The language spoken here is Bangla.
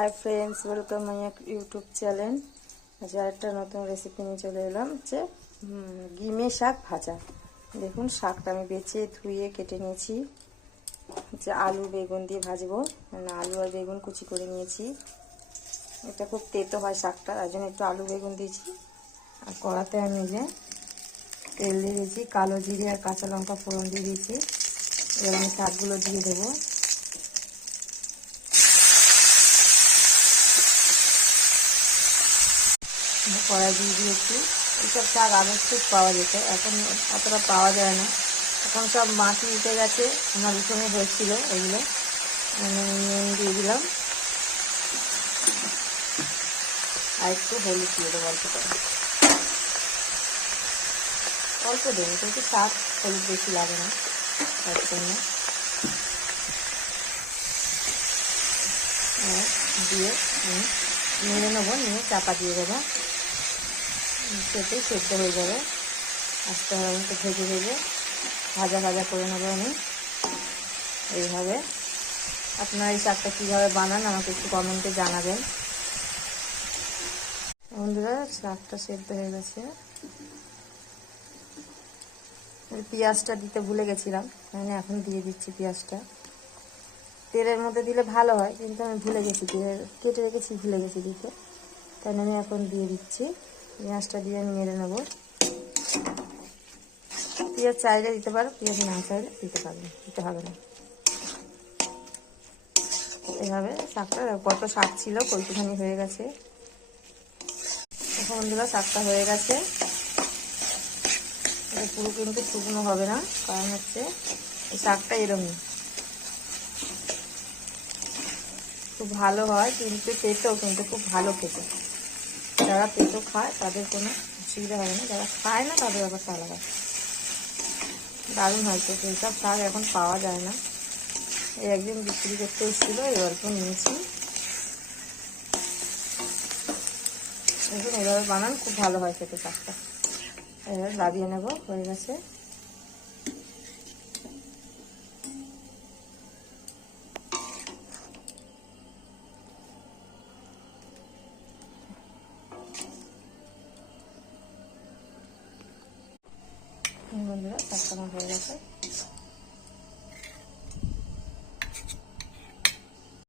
Hi friends, welcome my YouTube channel. আজ একটা নতুন রেসিপি নিয়ে চলে এলাম, যে গিমে শাক ভাজা। দেখুন, শাকটা আমি বেছে ধুয়ে কেটে নিয়েছি, যে আলু বেগুন দিয়ে ভাজবো। মানে আলু আর বেগুন কুচি করে নিয়েছি। এটা খুব তেতো হয় শাকটা, তার জন্য একটু আলু বেগুন দিয়েছি। আর কড়াতে আমি যে তেল দিয়ে দিয়েছি, কালো জিরে আর কাঁচা লঙ্কা ফোড়ন দিয়ে দিয়েছি। এবার আমি শাকগুলো দিয়ে দেবো। কড়াই দিয়ে দিয়েছি। এইসব শাক আগে খুব পাওয়া যেত, এখন অতটা পাওয়া যায় না। এখন সব মাটি উঠে গেছে, আমার উঠোনে হয়েছিল এগুলো। নুন দিয়ে দিলাম আর একটু হলুদ দিয়ে দেবো অল্প করে, অল্প দেবো, কিন্তু শাক হলুদ বেশি লাগে না, তার জন্য। দিয়ে নেড়ে নেবো, নিয়ে চাপা দিয়ে দেবো, সেটাই সেদ্ধ হয়ে যাবে। আস্তে আস্তে ভেজে ভেজে ভাজা ভাজা করে নেবো আমি এইভাবে। আপনারা এই শাকটা কীভাবে বানান আমাকে একটু কমেন্টে জানাবেন। বন্ধুরা, শাকটা সেদ্ধ হয়ে গেছে। পেঁয়াজটা দিতে ভুলে গেছিলাম, মানে এখন দিয়ে দিচ্ছি পেঁয়াজটা। তেলের মধ্যে দিলে ভালো হয়, কিন্তু আমি ভুলে গেছি, কেটে রেখেছি, ভুলে গেছি দিতে। তাই আমি এখন দিয়ে দিচ্ছি। পেঁয়াজটা দিয়ে আমি নেড়ে নেবো। পেঁয়াজ চাইলে দিতে পারো, পেঁয়াজ না চাইলে দিতে হবে না। এভাবে শাকটা, কত শাক ছিল কতখানি হয়ে গেছে। এখন বন্ধুরা, শাকটা হয়ে গেছে। এটা পুরো কিন্তু শুকনো হবে না, কারণ হচ্ছে এই শাকটা এরকমই খুব ভালো হয়, কিন্তু তেতো, কিন্তু খুব ভালো খেতে। যারা তেতো খায় তাদের কোনো অসুবিধা হবে না, যারা খায় না তাদের ব্যাপারটা আলাদা। দারুণ হয়েছে। সেইসব শাক এখন পাওয়া যায় না। এই একদিন বিক্রি করতে এসেছিলো, এই অল্প নিয়েছি। দেখুন, এভাবে বানান, খুব ভালো হয় খেতে শাকটা। এবার লাভিয়ে নেব, হয়ে গেছে। বন্ধুরা, শাকটা আমার হয়ে গেছে।